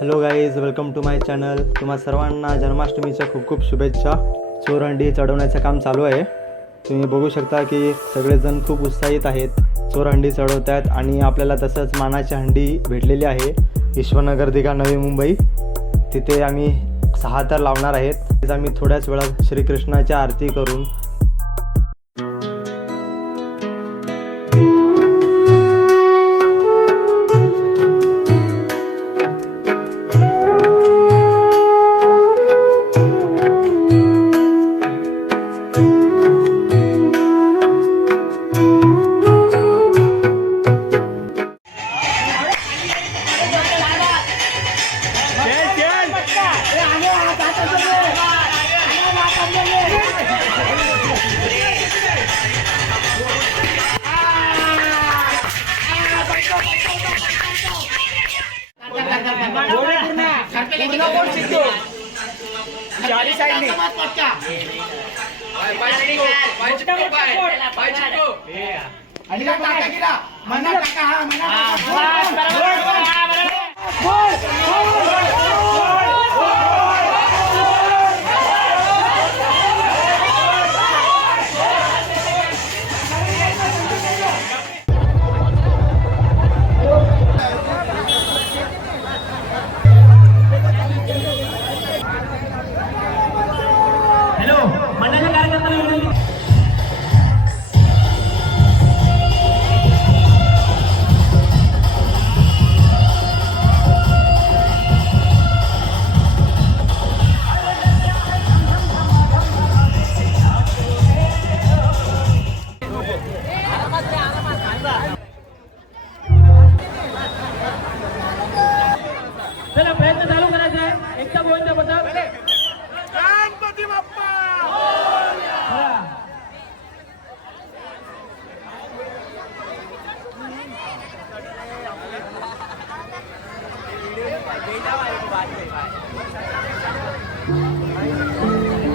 Hello guys, welcome to my channel. तुम्हा सर्वांना जन्माष्टमीच्या खूप खूप शुभेच्छा. चोरहंडी चढवण्याचं काम चालू आहे. तुम्ही बघू शकता की सगळेजण खूप उत्साहित आहेत. चोरहंडी चढवत आहेत आणि आपल्याला तसंच मानाची हंडी भेटलेली आहे. ईश्वरनगर दिघा नवी मुंबई, तिथे आम्ही 6 तर लावणार आहेत. आम्ही थोड्याच वेळात श्रीकृष्णाची आरती करून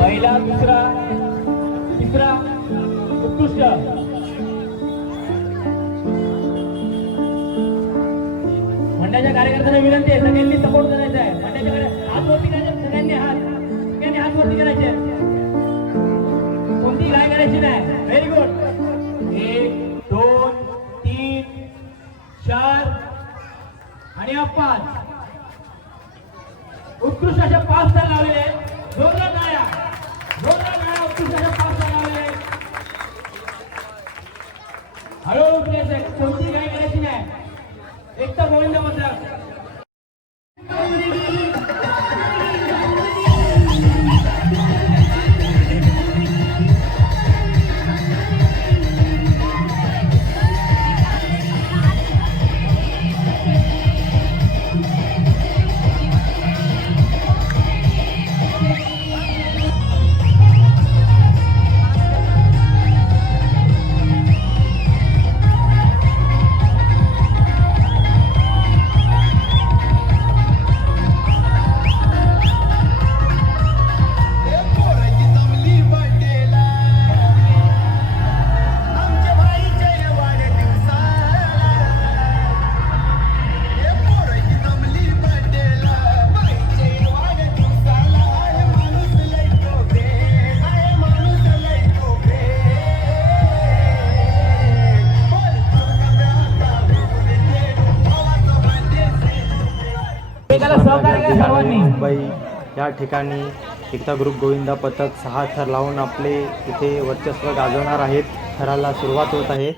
पहिला दुसरा तिसरा उत्कृष्ट मंडळाच्या कार्यकर्त्यांना विनंती आहे, सगळ्यांनी सपोर्ट करायचा आहे. मंडळाच्या हात वरती करायचे, सगळ्यांनी हात वरती करायचे, कोणती काय करायची नाही. Very good. 1 2 3 4 आणि 5 उत्कृष्ट अशा 5 तर लावलेले आहेत. जोरदार टाळ्या, उत्कृष्ट अशा 5 तर लावलेले आहेत. हळूहळू प्लेस आहे, कोणती काय करायची नाही. एक तर गोविंद पथक मुंबई या ठिकाणी एकता ग्रुप गोविंदा पथक 6 थर लावून आपले इथे वर्चस्व गाजवणार आहेत. थराला सुरुवात होत आहे.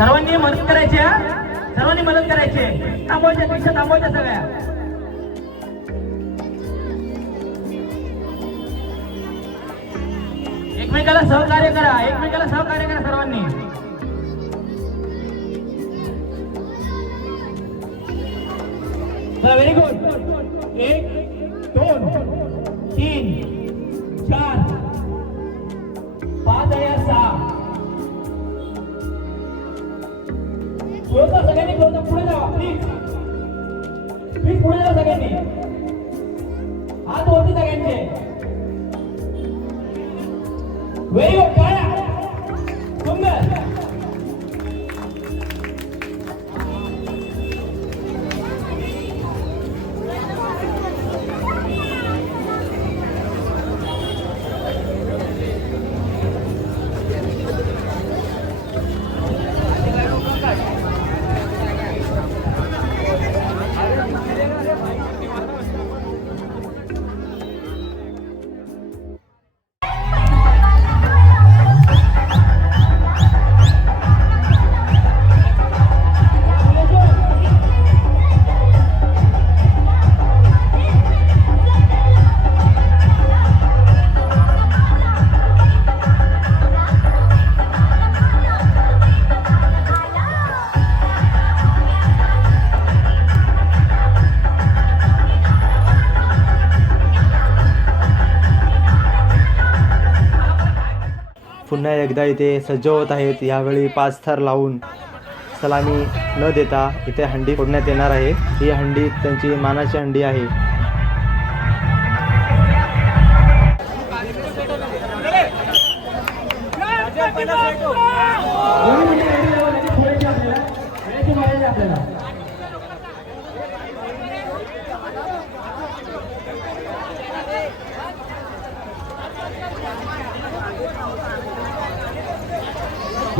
सर्वांनी मदत करायची, सर्वांनी मदत करायची. थांबवायच्या पेक्षा थांबवायच्या सगळ्या. एकमेकाला सहकार्य करा, सर्वांनी. चला, व्हेरी गुड. 1 2 3 4 5 आणि 6 हात वरती सगळ्यांचे. Very good. टाळ्या. सुंदर. पुन्हा एकदा इथे सज्ज होत आहेत. यावेळी 5 थर लावून सलामी न देता इथे हंडी फोडण्यात येणार आहे. ही हंडी त्यांची मानाची हंडी आहे.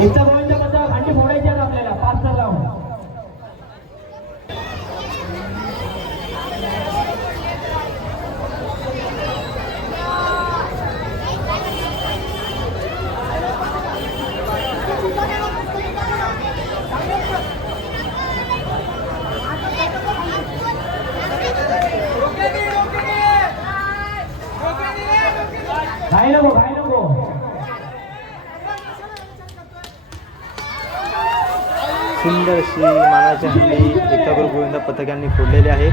एकटा गोविंद पथक हंडी फोडायची आहे आपल्याला 5 थर लावून. घाई नको, घाई नको. सुंदर अशी मानाची हंडी एकता गुरु गोविंद पथक यांनी फोडलेली आहे.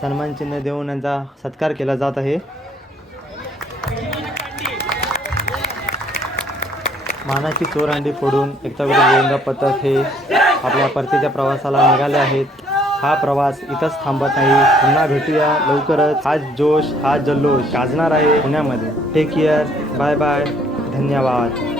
सन्मान चिन्ह देऊन यांचा सत्कार केला जात आहे. मानाची चोरहंडी फोडून एकता गुरु गोविंद पथक हे आपल्या परतीच्या प्रवासाला निघाले आहेत. हा प्रवास इथंच थांबत नाही. पुन्हा भेटूया लवकरच. हाच जोश, हा जल्लोष गाजणार आहे पुण्यामध्ये. Take care. Bye bye. धन्यवाद.